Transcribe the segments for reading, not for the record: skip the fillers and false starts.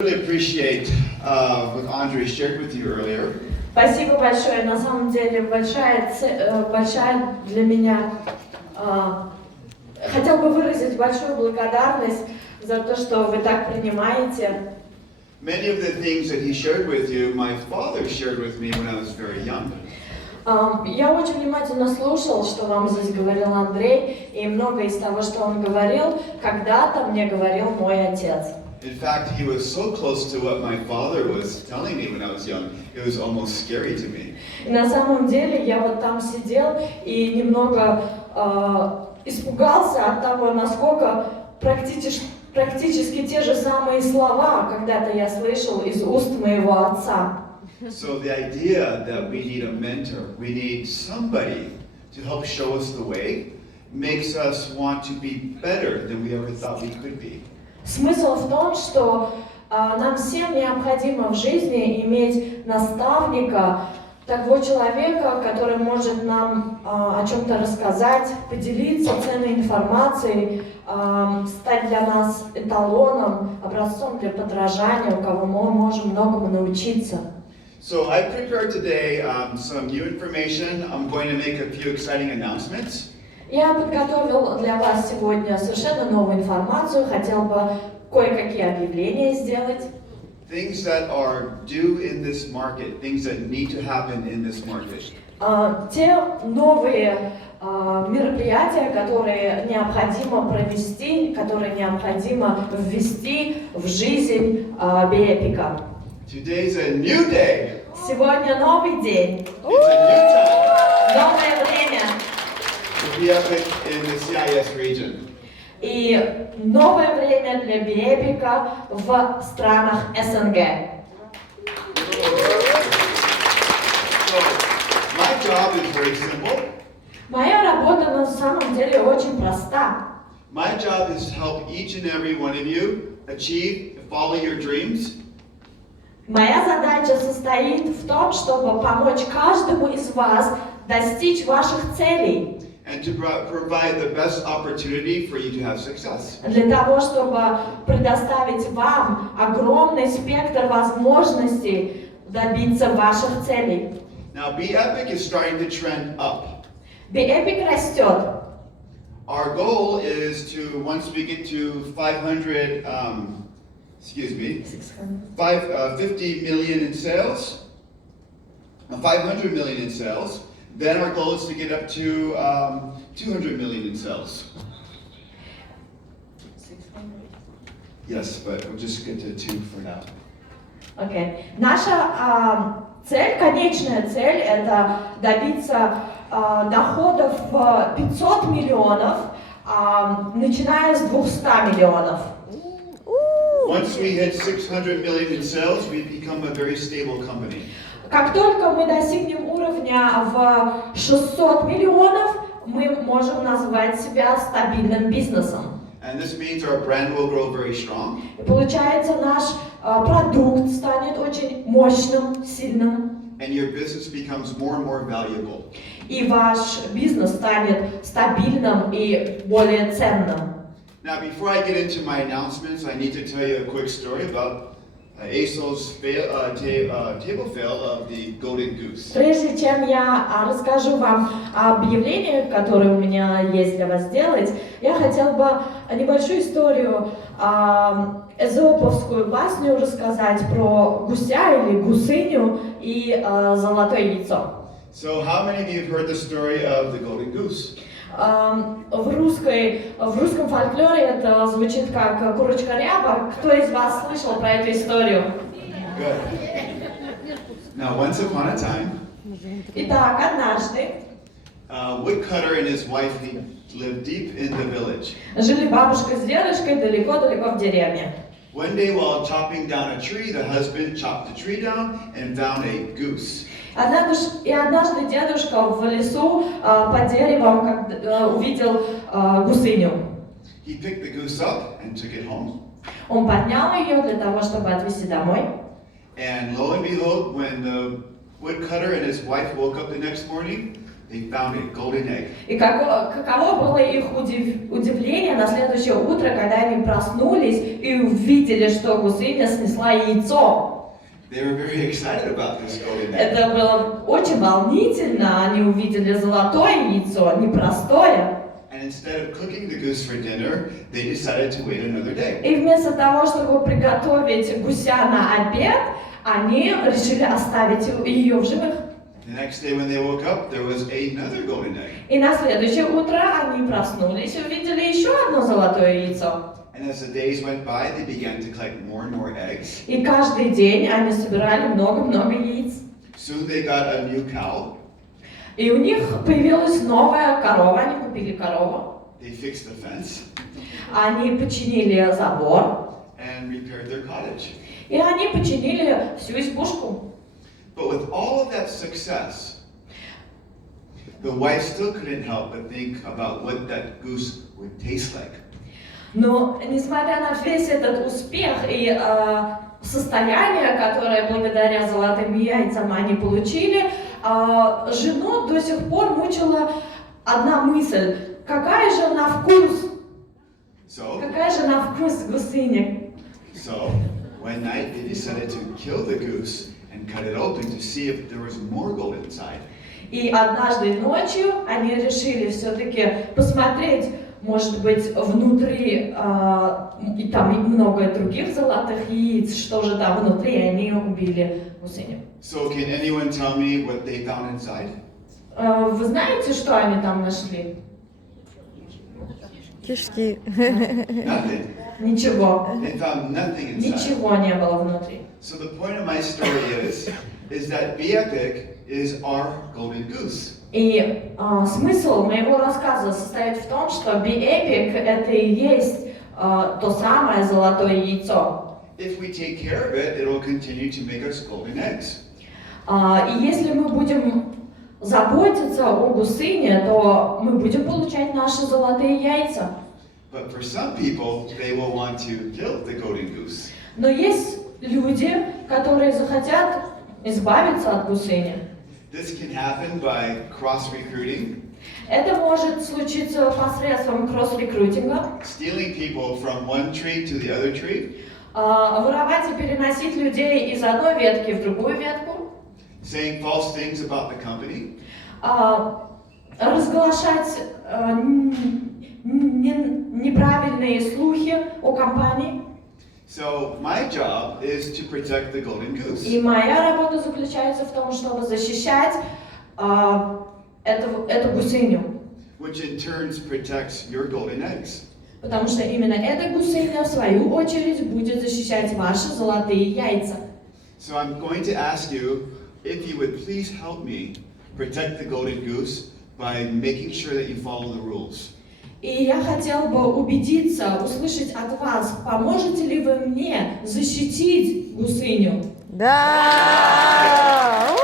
Really appreciate what Andre shared with you earlier. Спасибо большое. На самом деле большая для меня. Хотел бы выразить большую благодарность за то, что вы так принимаете. Many of the things that he shared with you, my father shared with me when I was very young. Я очень внимательно слушал, что вам здесь говорил Андрей, и многое из того, что он говорил, когда-то мне говорил мой отец. In fact, he was so close to what my father was telling me when I was young, it was almost scary to me. И на самом деле я вот там сидел и немного испугался от того, насколько практически те же самые слова когда-то я слышал из уст моего отца. So the idea that we need a mentor, we need somebody to help show us the way, makes us want to be better than we ever thought we could be. Смысл в том, что нам всем необходимо в жизни иметь наставника, того человека, который может нам о чем-то рассказать, поделиться ценной информацией, стать для нас эталоном, образцом для подражания, у кого мы можем многому научиться. So I prepared today some new information. I'm going to make a few exciting announcements. Я подготовил для вас сегодня совершенно новую информацию, хотел бы кое-какие объявления сделать. Things that are due in this market, things that need to happen in this market. Те новые мероприятия, которые необходимо провести, которые необходимо ввести в жизнь Бепика. Today's a new day. Сегодня новый день. It's a new time. Новое время. To be epic in the CIS region. И новое время для Бепика в странах СНГ. So, my job is very simple. Моя работа на самом деле очень проста. My job is to help each and every one of you achieve, follow your dreams. Моя задача состоит в том, чтобы помочь каждому из вас достичь ваших целей. And to provide the best opportunity for you to have success. Для того, чтобы предоставить вам огромный спектр возможностей добиться ваших целей. Now, Bepic is starting to trend up. Bepic растет. Our goal is to, once we get to 50 million in sales, 500 million in sales, then our goal is to get up to 200 million in sales. 600. Yes, but we'll just get to 2 for now. Okay. Наша цель, конечная цель, это добиться доходов в 500 миллионов, начиная с 200 миллионов. Once we hit 600 million in sales, we become a very stable company. Как только мы достигнем уровня в 600 миллионов, мы можем назвать себя стабильным бизнесом. And this means our brand will grow very strong. И получается, наш продукт станет очень мощным, сильным. And your business becomes more and more valuable. И ваш бизнес станет стабильным и более ценным. Now, before I get into my announcements, I need to tell you a quick story about Asol's table fail of the golden goose. Прежде чем я расскажу вам о объявлении, которое у меня есть для вас сделать, я хотел бы небольшую историю, эзоповскую басню рассказать про гуся или гусыню и золотое яйцо. So, how many of you have heard the story of the golden goose? В русском фольклоре это звучит как курочка-ряба. Кто из вас слышал про эту историю? Good. Now, once upon a time, Итак, однажды woodcutter and his wife lived deep in the village. жили бабушка с дедушкой далеко-далеко в деревне. One day, while chopping down a tree, the husband chopped the tree down and found a goose. Однажды дедушка в лесу под деревом увидел гусыню. He picked the goose up and took it home. Он поднял ее для того, чтобы отвезти домой. And lo and behold, when the woodcutter and his wife woke up the next morning, they found a golden egg. И каково было их удивление на следующее утро, когда они проснулись и увидели, что гусыня снесла яйцо. They were very excited about this golden egg. Это было очень волнительно, они увидели золотое яйцо, непростое. And instead of cooking the goose for dinner, they decided to wait another day. И вместо того, чтобы приготовить гуся на обед, они решили оставить ее в живых. The next day when they woke up, there was another golden egg. И на следующее утро они проснулись и увидели еще одно золотое яйцо. And as the days went by, they began to collect more and more eggs. И каждый день они собирали много-много яиц. Soon they got a new cow. И у них появилась новая корова, они купили корову. They fixed the fence Они починили забор. and repaired their cottage. И они починили всю избушку. But with all of that success, the wife still couldn't help but think about what that goose would taste like. Но, несмотря на весь этот успех и состояние, которое благодаря золотым яйцам они получили, жену до сих пор мучила одна мысль. Какая же на вкус? Какая же на вкус гусыня? So, one night they decided to kill the goose and cut it open to see if there was more gold inside. И однажды ночью они решили все-таки посмотреть, может быть, внутри, и там много других золотых яиц, что же там внутри, и они убили гусыню. So can anyone tell me what they found inside? Вы знаете, что они там нашли? Кишки. Nothing. Ничего. They found nothing inside. Ничего не было внутри. So the point of my story is that Bepic is our golden goose. И смысл моего рассказа состоит в том, что Bepic это и есть то самое золотое яйцо. If we take care of it, it will continue to make us golden eggs. И если мы будем заботиться о гусыне, то мы будем получать наши золотые яйца. But for some people, they will want to kill the golden goose. Но есть люди, которые захотят избавиться от гусыни. This can happen by cross-recruiting, Это может случиться посредством кросс-рекрутинга, stealing people from one tree to the other tree, воровать и переносить людей из одной ветки в другую ветку, saying false things about the company, разглашать неправильные слухи о компании. So my job is to protect the golden goose. И моя работа заключается в том, чтобы защищать эту гусыню. Which in turn protects your golden eggs. Потому что именно эта гусыня, в свою очередь, будет защищать ваши золотые яйца. So I'm going to ask you if you would please help me protect the golden goose by making sure that you follow the rules. И я хотела бы убедиться, услышать от вас, поможете ли вы мне защитить гусыню? Да!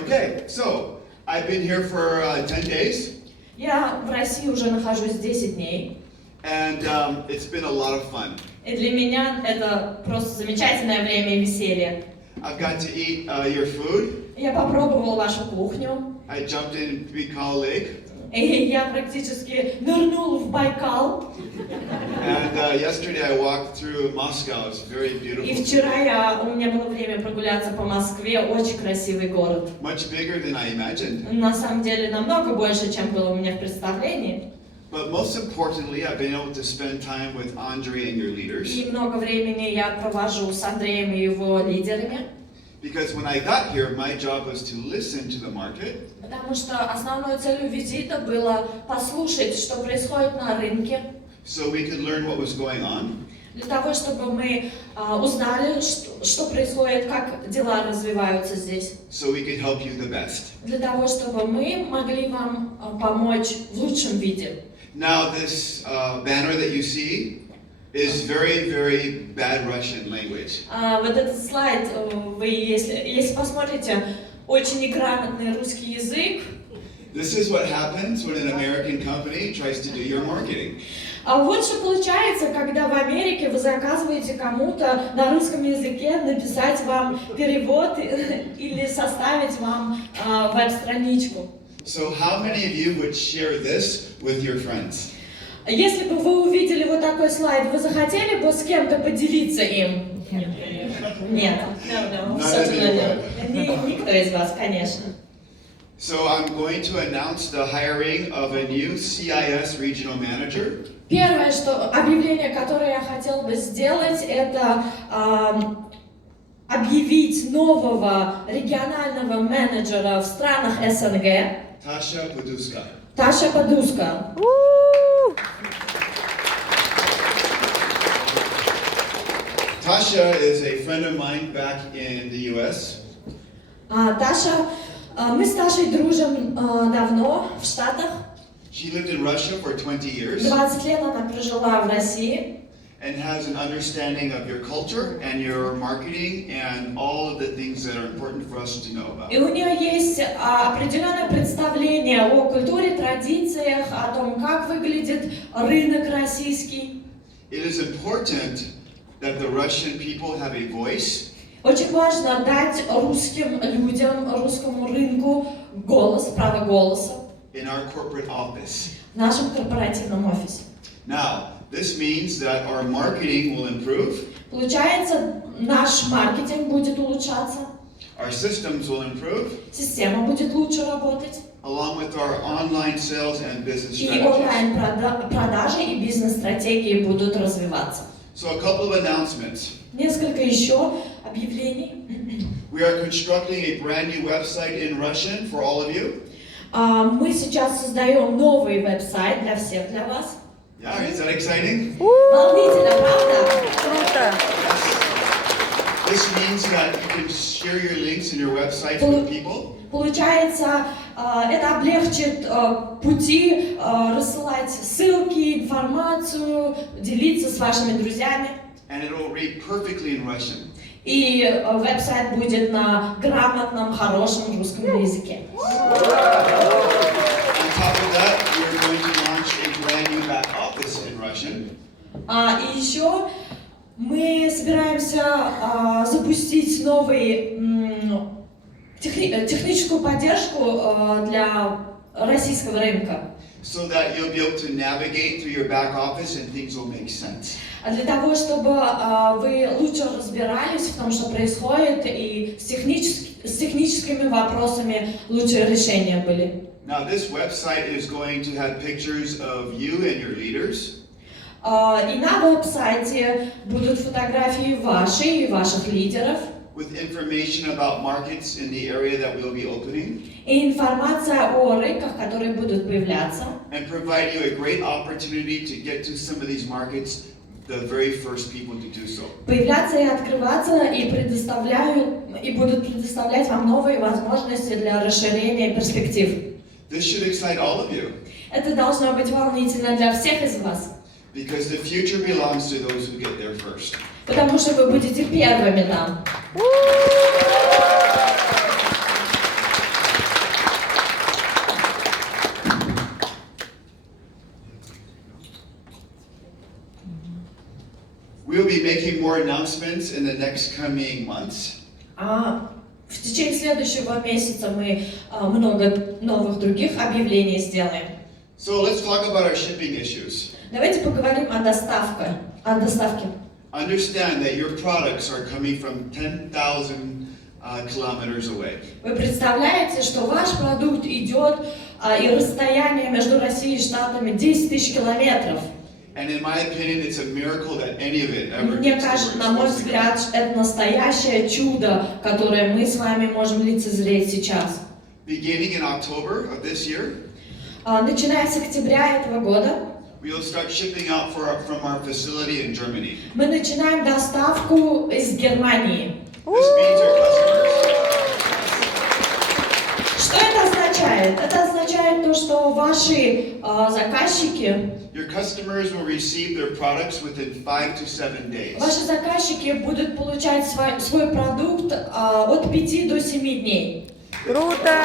Okay, so I've been here for 10 days. Я в России уже нахожусь 10 дней. And it's been a lot of fun. И для меня это просто замечательное время и веселье. I've got to eat your food. Я попробовала вашу кухню. I jumped in Baikal Lake. И я практически нырнула в Байкал. And yesterday I walked through Moscow. It's very beautiful. И вчера у меня было время прогуляться по Москве. Очень красивый город. Much bigger than I imagined. На самом деле намного больше, чем было у меня в представлении. But most importantly, I've been able to spend time with Andre and your leaders. И много времени я провожу с Андреем и его лидерами. Because when I got here, my job was to listen to the market. Потому что основной целью визита было послушать, что происходит на рынке. So we could learn what was going on. Для того, чтобы мы узнали, что происходит, как дела развиваются здесь. So we could help you the best. Для того, чтобы мы могли вам помочь в лучшем виде. Now this banner that you see is very, very bad Russian language. Вот этот слайд, вы, если посмотрите, очень неграмотный русский язык. This is what happens when an American company tries to do your marketing. А вот что получается, когда в Америке вы заказываете кому-то на русском языке написать вам перевод или составить вам веб-страничку. So how many of you would share this with your friends? Если бы вы увидели вот такой слайд, вы захотели бы с кем-то поделиться им? Нет. Никто из вас, конечно. So I'm going to announce the hiring of a new CIS regional manager. Первое, объявление, которое я хотела бы сделать, это объявить нового регионального менеджера в странах СНГ. Таша Подуска. Tasha is a friend of mine back in the US. Таша, мы с Ташей дружим давно в Штатах. She lived in Russia for 20 years. 20 лет она прожила в России. And has an understanding of your culture and your marketing and all of the things that are important for us to know about. И у нее есть определенное представление о культуре, традициях, о том, как выглядит рынок российский. It is important that the Russian people have a voice. Очень важно дать русским людям, русскому рынку голос, право голоса. In our corporate office. В нашем корпоративном офисе. Now, this means that our marketing will improve. Получается, наш маркетинг будет улучшаться. Our systems will improve. Система будет лучше работать. Along with our online sales and business strategies. И онлайн-продажи и бизнес-стратегии будут развиваться. So a couple of announcements. Несколько еще объявлений. We are constructing a brand new website in Russian for all of you. Мы сейчас создаем новый веб-сайт для всех, для вас. Yeah, is that exciting? Волнительно, правда? Круто. This means that you can share your links in your website with people. Получается, это облегчит пути рассылать ссылки, информацию, делиться с вашими друзьями. And it will read perfectly in Russian. И веб-сайт будет на грамотном, хорошем русском языке. On top of that, we're going to launch a brand new back office in Russian. И еще мы собираемся запустить новый техническую поддержку для российского рынка. So that you'll be able to navigate through your back office and things will make sense. Для того, чтобы вы лучше разбирались в том, что происходит, и с техническими вопросами лучшие решения были. Now this website is going to have pictures of you and your leaders. И на веб-сайте будут фотографии ваши и ваших лидеров. With information about markets in the area that we'll be opening. И информация о рынках, которые будут появляться. And provide you a great opportunity to get to some of these markets, the very first people to do so. Появляться и открываться, и будут предоставлять вам новые возможности для расширения и перспектив. This should excite all of you. Это должно быть волнительно для всех из вас. Because the future belongs to those who get there first. Потому что вы будете первыми там. We'll be making more announcements in the next coming months. В течение следующего месяца мы много новых других объявлений сделаем. So let's talk about our shipping issues. Давайте поговорим о доставке. Understand that your products are coming from 10,000 kilometers away. Вы представляете, что ваш продукт идет, и расстояние между Россией и Штатами 10 тысяч километров. And in my opinion, it's a miracle that any of it ever Мне gets кажется, to на мой where it's supposed to взгляд, это настоящее чудо, которое мы с вами можем лицезреть сейчас. go. Beginning in October of this year, Начиная с октября этого года, we'll start shipping out from our facility in Germany. мы начинаем доставку из Германии. This means our customers. Что это означает? Это означает то, что ваши заказчики, Your customers will receive their products within 5 to 7 days. ваши заказчики будут получать свой продукт от 5 до 7 дней. Круто!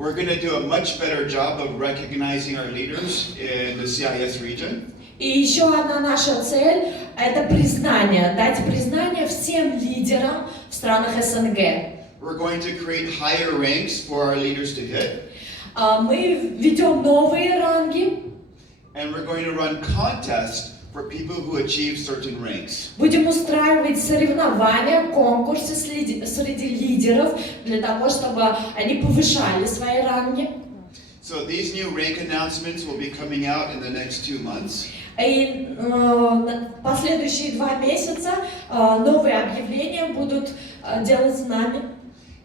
We're going to do a much better job of recognizing our leaders in the CIS region. И еще одна наша цель – это признание, дать признание всем лидерам в странах СНГ. We're going to create higher ranks for our leaders to hit. Мы ведем новые ранги. And we're going to run contests for people who achieve certain ranks. Будем устраивать соревнования, конкурсы среди лидеров для того, чтобы они повышали свои ранги. So these new rank announcements will be coming out in the next 2 months. И последующие 2 месяца новые объявления будут делать с нами.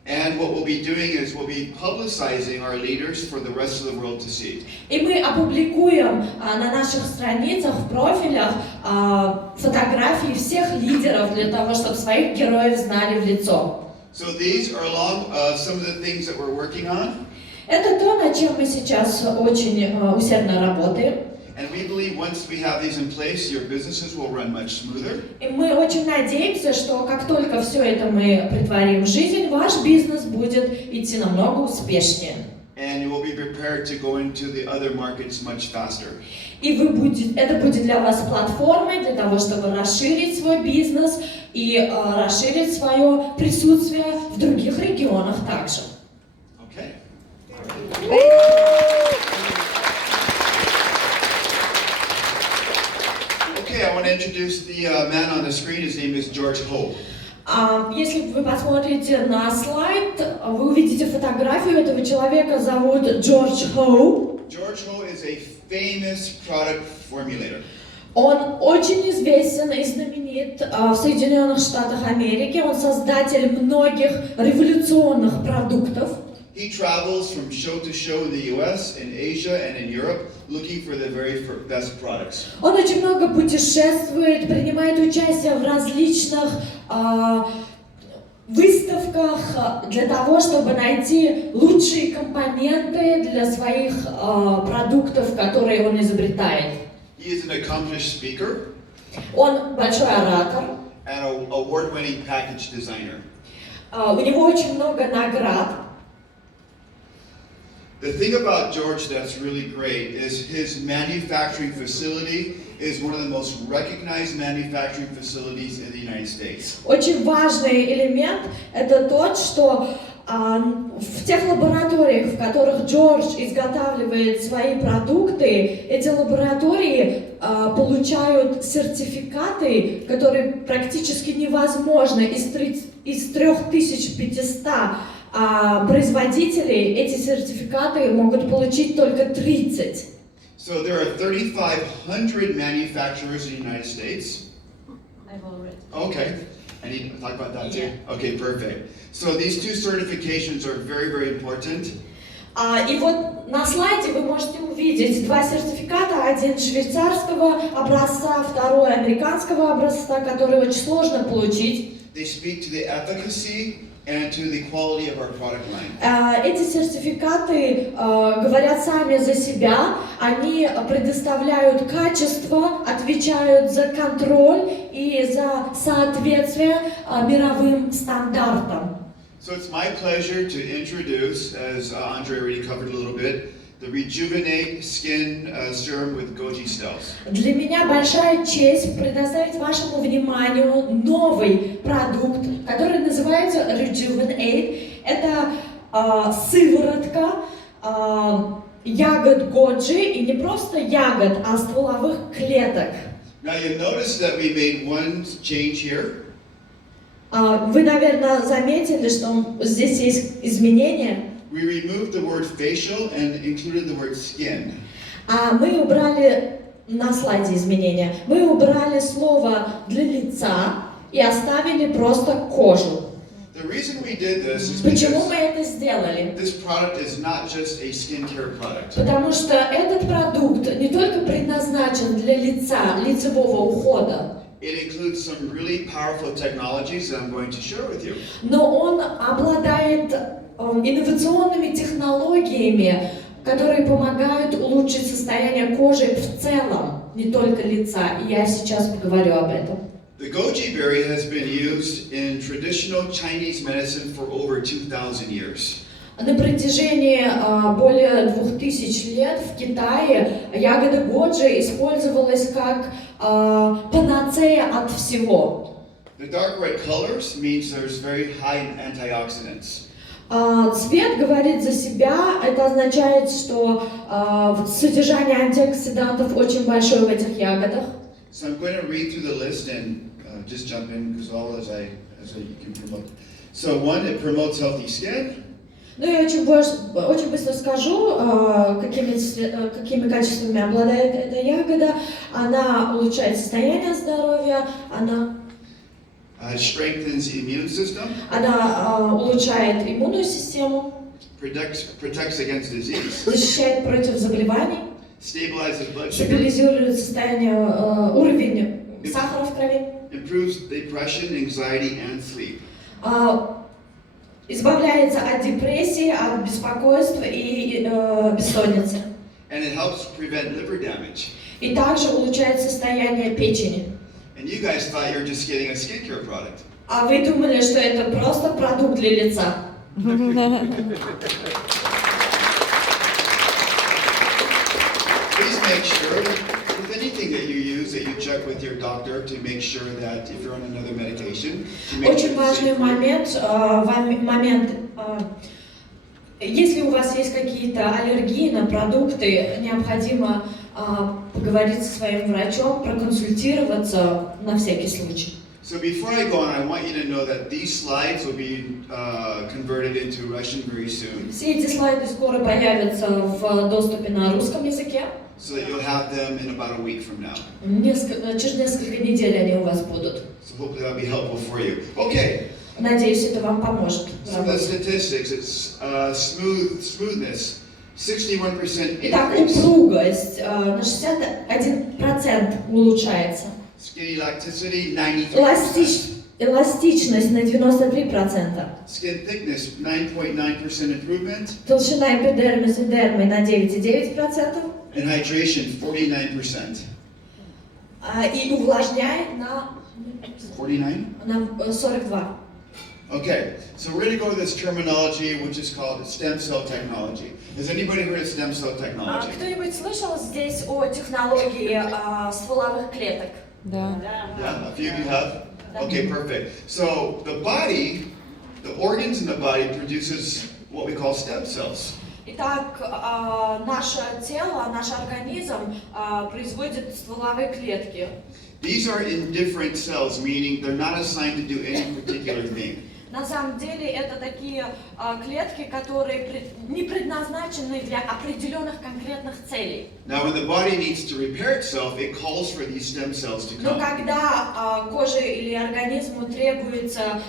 And what we'll be doing is we'll be publicizing our leaders for the rest of the world to see. И мы опубликуем на наших страницах, в профилях фотографии всех лидеров для того, чтобы своих героев знали в лицо. So these are some of the things that we're working on. Это то, над чем мы сейчас очень усердно работаем. And we believe once we have these in place, your businesses will run much smoother. И мы очень надеемся, что как только все это мы претворим в жизнь, ваш бизнес будет идти намного успешнее. And you will be prepared to go into the other markets much faster. И это будет для вас платформой для того, чтобы расширить свой бизнес и расширить свое присутствие в других регионах также. Okay. Okay, I want to introduce the man on the screen. His name is George Ho. Если вы посмотрите на слайд, вы увидите фотографию этого человека, зовут Джордж Хоу. George Ho is a famous product formulator. Он очень известен и знаменит в Соединенных Штатах Америки. Он создатель многих революционных продуктов. He travels from show to show in the US, in Asia, and in Europe, looking for the very best products. Он очень много путешествует, принимает участие в различных выставках для того, чтобы найти лучшие компоненты для своих продуктов, которые он изобретает. He is an accomplished speaker. Он большой оратор. And an award-winning package designer. У него очень много наград. The thing about George that's really great is his manufacturing facility is one of the most recognized manufacturing facilities in the United States. Очень важный элемент – это тот, что в тех лабораториях, в которых Джордж изготавливает свои продукты, эти лаборатории получают сертификаты, которые практически невозможно из 3500 производителей. Эти сертификаты могут получить только 30. So there are 3,500 manufacturers in the United States. I've already. Okay. I need to talk about that too. Yeah. Okay, perfect. So these two certifications are very, very important. И вот на слайде вы можете увидеть 2 сертификата, один швейцарского образца, второй американского образца, который очень сложно получить. They speak to the efficacy and to the quality of our product line. Эти сертификаты говорят сами за себя, они предоставляют качество, отвечают за контроль и за соответствие мировым стандартам. So it's my pleasure to introduce, as Andre already covered a little bit, the Rejuvenate Skin Serum with Goji Stealth. Для меня большая честь предоставить вашему вниманию новый продукт, который называется Rejuvenate. Это сыворотка ягод годжи, и не просто ягод, а стволовых клеток. Now you notice that we made one change here. Вы, наверное, заметили, что здесь есть изменения. We removed the word facial and included the word skin. Мы убрали на слайде изменения. Мы убрали слово для лица и оставили просто кожу. The reason we did this is Почему мы because это сделали? this product is not just a skincare product. Потому что этот продукт не только предназначен для лица, лицевого ухода, It includes some really powerful technologies that I'm going to share with you. но он обладает инновационными технологиями, которые помогают улучшить состояние кожи в целом, не только лица. И я сейчас поговорю об этом. The goji berry has been used in traditional Chinese medicine for over 2,000 years. На протяжении более 2000 лет в Китае ягода годжи использовалась как панацея от всего. The dark red colors means there's very high antioxidants. Цвет говорит за себя, это означает, что содержание антиоксидантов очень большое в этих ягодах. So I'm going to read through the list and just jump in because all as I can promote. So one, it promotes healthy skin. Ну, я очень быстро скажу, какими качествами обладает эта ягода. Она улучшает состояние здоровья, она Strengthens the immune system. Она улучшает иммунную систему, Protects against disease. защищает против заболеваний, Stabilizes blood sugar. стабилизирует уровень сахара в крови, Improves depression, anxiety, and sleep. Избавляется от депрессии, от беспокойства и бессонницы. And it helps prevent liver damage. И также улучшает состояние печени. And you guys thought you were just getting a skincare product. А вы думали, что это просто продукт для лица? Please make sure with anything that you use that you check with your doctor to make sure that if you're on another medication. Очень важный момент. Если у вас есть какие-то аллергии на продукты, необходимо поговорить со своим врачом, проконсультироваться на всякий случай. So before I go on, I want you to know that these slides will be converted into Russian very soon. Все эти слайды скоро появятся в доступе на русском языке. So that you'll have them in about a week from now. Через несколько недель они у вас будут. So hopefully that'll be helpful for you. Okay. Надеюсь, это вам поможет. Some of the statistics, it's smoothness, 61% Итак, increase. упругость на 61% улучшается. Skin elasticity, 93%. Эластичность на 93%. Skin thickness, 9.9% improvement. Толщина эпидермиса и дермы на 9,9%. And hydration, 49%. И увлажняет на 49? 42%. Okay, so we're going to go to this terminology which is called stem cell technology. Has anybody heard of stem cell technology? Кто-нибудь слышал здесь о технологии стволовых клеток? Да. Yeah, a few of you have? Okay, perfect. So the body, the organs in the body produces what we call stem cells. Итак, наше тело, наш организм производит стволовые клетки. These are indifferent cells, meaning they're not assigned to do any particular thing. На самом деле это такие клетки, которые не предназначены для определенных конкретных целей. Now, when the body needs to repair itself, it calls for these stem cells to Но come. когда коже или организму требуется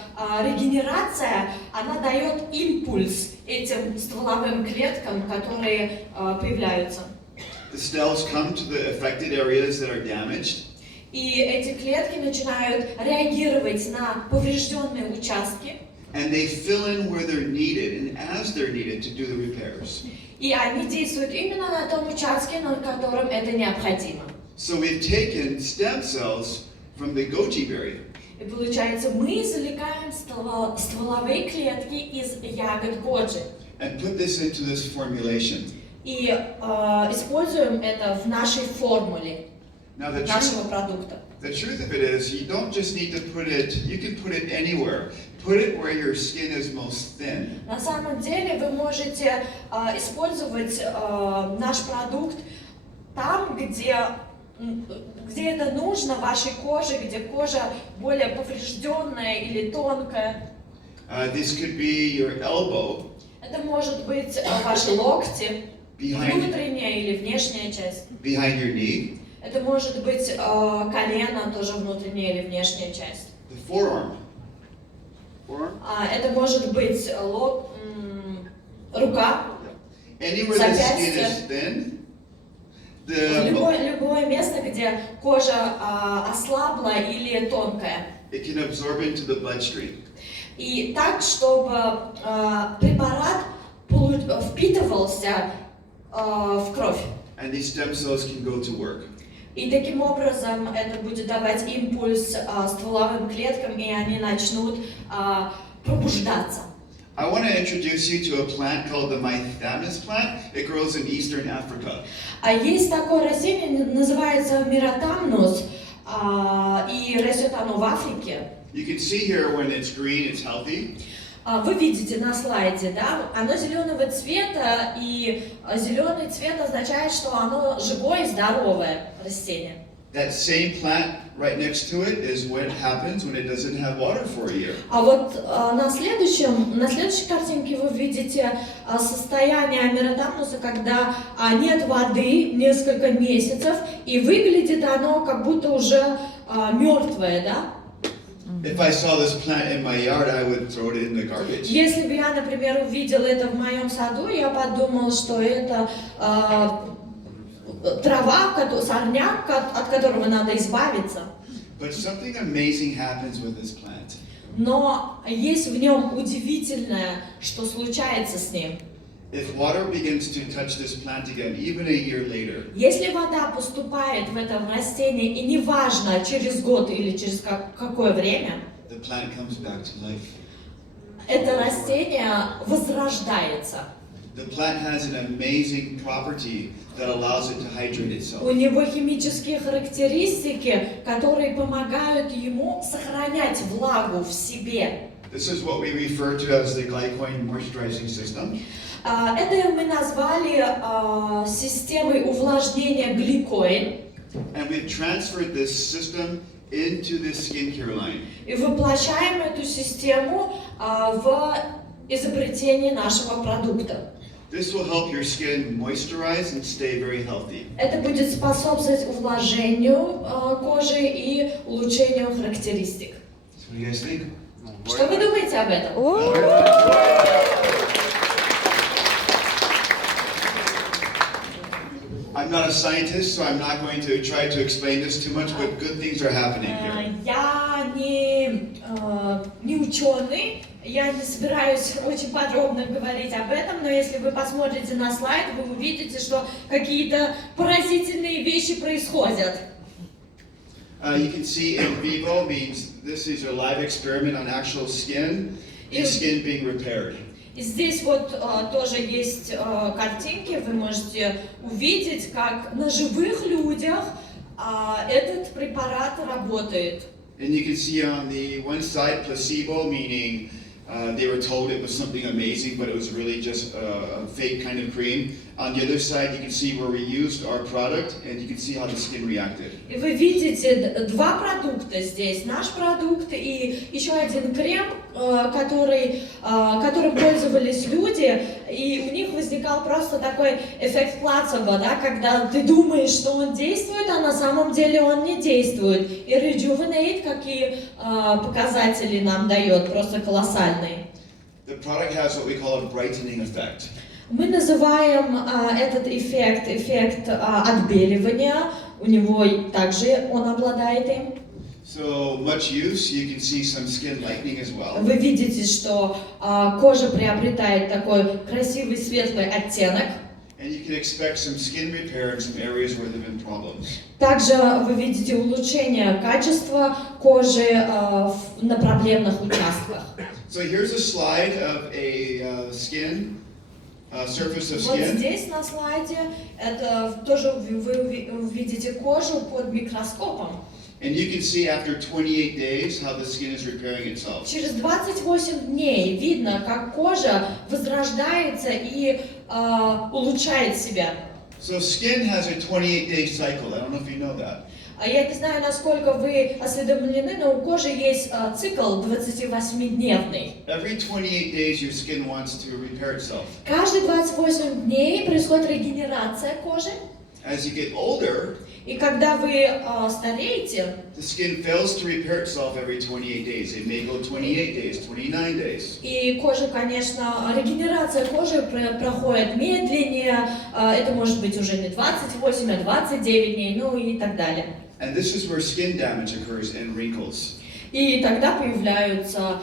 регенерация, она дает импульс этим стволовым клеткам, которые появляются. The cells come to the affected areas that are damaged. И эти клетки начинают реагировать на поврежденные участки. And they fill in where they're needed and as they're needed to do the repairs. И они действуют именно на том участке, на котором это необходимо. So we've taken stem cells from the goji berry. И получается, мы извлекаем стволовые клетки из ягод годжи. And put this into this formulation. И используем это в нашей формуле Now нашего продукта. the truth of it is, you don't just need to put it, you can put it anywhere. Put it where your skin is most thin. На самом деле вы можете использовать наш продукт там, где это нужно, вашей коже, где кожа более поврежденная или тонкая. This could be your elbow. Это может быть ваши локти, внутренняя или внешняя часть. Behind your knee. Это может быть колено, тоже внутренняя или внешняя часть. The forearm. Это может быть рука, Anywhere the skin is thin, любое место, где кожа ослабла или тонкая. it can absorb into the bloodstream. И так, чтобы препарат впитывался в кровь. And these stem cells can go to work. И таким образом это будет давать импульс стволовым клеткам, и они начнут пробуждаться. I want to introduce you to a plant called the mythamus plant. It grows in Eastern Africa. А есть такое растение, называется миротамнус, и растет оно в Африке. You can see here when it's green, it's healthy. Вы видите на слайде, да, оно зеленого цвета, и зеленый цвет означает, что оно живое и здоровое растение. That same plant right next to it is what happens when it doesn't have water for a year. А вот на следующей картинке вы видите состояние миротамнуса, когда нет воды несколько месяцев, и выглядит оно как будто уже мертвое, да? If I saw this plant in my yard, I would throw it in the garbage. Если бы я, например, увидел это в моем саду, я подумал, что это трава, сорняк, от которого надо избавиться. But something amazing happens with this plant. Но есть в нем удивительное, что случается с ним. If water begins to touch this plant again, even a year later, Если вода поступает в это растение, и неважно, через год или через какое время, the plant comes back to life. это растение возрождается. The plant has an amazing property that allows it to hydrate itself. У него химические характеристики, которые помогают ему сохранять влагу в себе. This is what we refer to as the glycogen moisturizing system. Это мы назвали системой увлажнения гликоин. And we've transferred this system into this skincare line. И воплощаем эту систему в изобретение нашего продукта. This will help your skin moisturize and stay very healthy. Это будет способствовать увлажнению кожи и улучшению характеристик. So what do you guys think? Что вы думаете об этом? I'm not a scientist, so I'm not going to try to explain this too much, but good things are happening here. Я не ученый, я не собираюсь очень подробно говорить об этом, но если вы посмотрите на слайд, вы увидите, что какие-то поразительные вещи происходят. You can see in vivo means this is a live experiment on actual skin, and skin being repaired. И здесь вот тоже есть картинки, вы можете увидеть, как на живых людях этот препарат работает. And you can see on the one side placebo, meaning they were told it was something amazing, but it was really just a fake kind of cream. On the other side, you can see where we used our product, and you can see how the skin reacted. И вы видите два продукта здесь, наш продукт и еще один крем, которым пользовались люди, и у них возникал просто такой эффект плацебо, да, когда ты думаешь, что он действует, а на самом деле он не действует. И Rejuvenate какие показатели нам дает, просто колоссальные. The product has what we call a brightening effect. Мы называем этот эффект отбеливания, у него также он обладает им. So much use, you can see some skin lightening as well. Вы видите, что кожа приобретает такой красивый светлый оттенок. And you can expect some skin repair in some areas where there have been problems. Также вы видите улучшение качества кожи на проблемных участках. So here's a slide of a skin. Surface of Вот skin. здесь на слайде это тоже вы увидите кожу под микроскопом. And you can see after 28 days how the skin is repairing itself. Через 28 дней видно, как кожа возрождается и улучшает себя. So skin has a 28-day cycle. I don't know if you know that. Я не знаю, насколько вы осведомлены, но у кожи есть цикл 28-дневный. Every 28 days your skin wants to repair itself. Каждые 28 дней происходит регенерация кожи. As you get older, И когда вы стареете, the skin fails to repair itself every 28 days. It may go 28 days, 29 days. и кожа, конечно, регенерация кожи проходит медленнее, это может быть уже не 28, а 29 дней, ну и так далее. And this is where skin damage occurs and wrinkles. И тогда появляются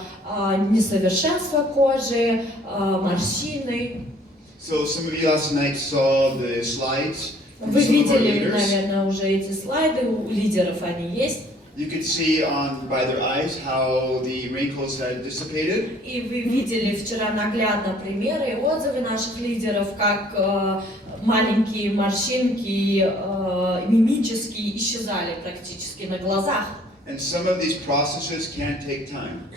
несовершенства кожи, морщины. So some of you last night saw the slides. Вы видели, наверное, уже эти слайды, у лидеров они есть. You could see by their eyes how the wrinkles had dissipated. И вы видели вчера наглядно примеры и отзывы наших лидеров, как маленькие морщинки мимически исчезали практически на глазах. And some of these processes can take time.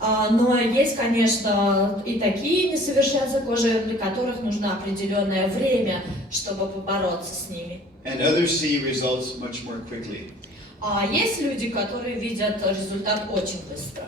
Но есть, конечно, и такие несовершенства кожи, для которых нужно определенное время, чтобы побороться с ними. And others see results much more quickly. А есть люди, которые видят результат очень быстро.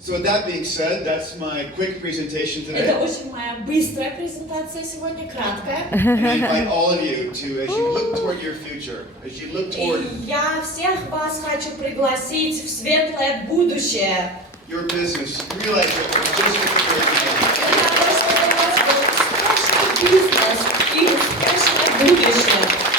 So with that being said, that's my quick presentation today. Это очень моя быстрая презентация сегодня, краткая. And I invite all of you to, as you look toward your future, as you look toward И я всех вас хочу пригласить в светлое будущее. your business, realize that your business is very important. Для того, чтобы у вас был успешный бизнес и успешное будущее.